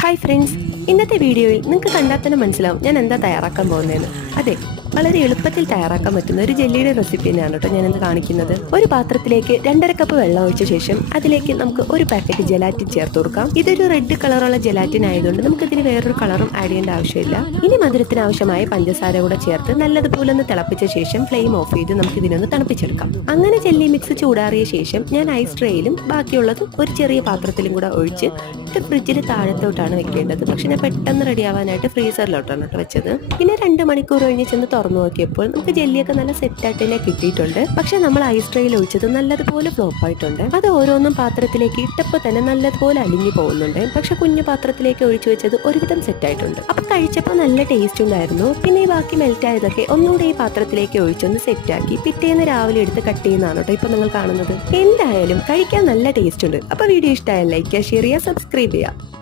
Hi friends, ഇന്നത്തെ വീഡിയോയിൽ നിങ്ങൾക്ക് കണ്ടാൽ തന്നെ മനസ്സിലാവും ഞാൻ എന്താ തയ്യാറാക്കാൻ പോകുന്നതെന്ന്. അതെ, വളരെ എളുപ്പത്തിൽ തയ്യാറാക്കാൻ പറ്റുന്ന ഒരു ജെല്ലിയുടെ റെസിപ്പി തന്നെയാണ് കേട്ടോ ഞാനിന്ന് കാണിക്കുന്നത്. ഒരു പാത്രത്തിലേക്ക് 2.5 കപ്പ് വെള്ളം ഒഴിച്ച ശേഷം അതിലേക്ക് നമുക്ക് ഒരു പാക്കറ്റ് ജെലാറ്റിൻ ചേർത്ത് കൊടുക്കാം. ഇതൊരു റെഡ് കളറുള്ള ജെലാറ്റിൻ ആയതുകൊണ്ട് നമുക്ക് ഇതിന് വേറൊരു കളറും ആഡ് ചെയ്യേണ്ട ആവശ്യമില്ല. ഇനി മധുരത്തിന് ആവശ്യമായ പഞ്ചസാര കൂടെ ചേർത്ത് നല്ലതുപോലെ ഒന്ന് തിളപ്പിച്ച ശേഷം ഫ്ലെയിം ഓഫ് ചെയ്ത് നമുക്ക് ഇതിനൊന്ന് തണുപ്പിച്ചെടുക്കാം. അങ്ങനെ ജെല്ലി മിക്സ് ചൂടാറിയ ശേഷം ഞാൻ ഐസ് ട്രേയിലും ബാക്കിയുള്ളത് ഒരു ചെറിയ പാത്രത്തിലും കൂടെ ഒഴിച്ച് ഫ്രിഡ്ജിന് താഴത്തോട്ടാണ് വെക്കേണ്ടത്. പക്ഷെ ഞാൻ പെട്ടെന്ന് റെഡി ആവാനായിട്ട് ഫ്രീസറിലോട്ടാണ് കേട്ടോ വെച്ചത്. പിന്നെ 2 മണിക്കൂർ കഴിഞ്ഞ് ചെന്ന് തുറന്നു നോക്കിയപ്പോൾ നമുക്ക് ജെല്ലിയൊക്കെ നല്ല സെറ്റായിട്ട് തന്നെ കിട്ടിയിട്ടുണ്ട്. പക്ഷെ നമ്മൾ ഐസ് ട്രേയിൽ ഒഴിച്ചത് നല്ലതുപോലെ ഫ്ലോപ്പ് ആയിട്ടുണ്ട്. അത് ഓരോന്നും പാത്രത്തിലേക്ക് ഇട്ടപ്പോൾ തന്നെ നല്ലതുപോലെ അലിഞ്ഞു പോകുന്നുണ്ട്. പക്ഷെ കുഞ്ഞു പാത്രത്തിലേക്ക് ഒഴിച്ചു വെച്ചത് ഒരുവിധം സെറ്റായിട്ടുണ്ട്. അപ്പൊ കഴിച്ചപ്പോൾ നല്ല ടേസ്റ്റ് ഉണ്ടായിരുന്നു. പിന്നെ ഈ ബാക്കി മെൽറ്റ് ആയതൊക്കെ ഒന്നുകൂടെ ഈ പാത്രത്തിലേക്ക് ഒഴിച്ചൊന്ന് സെറ്റാക്കി പിറ്റേന്ന് രാവിലെ എടുത്ത് കട്ട് ചെയ്യുന്നതാണ് കേട്ടോ ഇപ്പൊ നിങ്ങൾ കാണുന്നത്. എന്തായാലും കഴിക്കാൻ നല്ല ടേസ്റ്റ് ഉണ്ട്. അപ്പൊ വീഡിയോ ഇഷ്ടമായ ലൈക്ക് ചെയ്യുക, ഷെയർ ചെയ്യുക, സബ്സ്ക്രൈബ് ചെയ്യുക.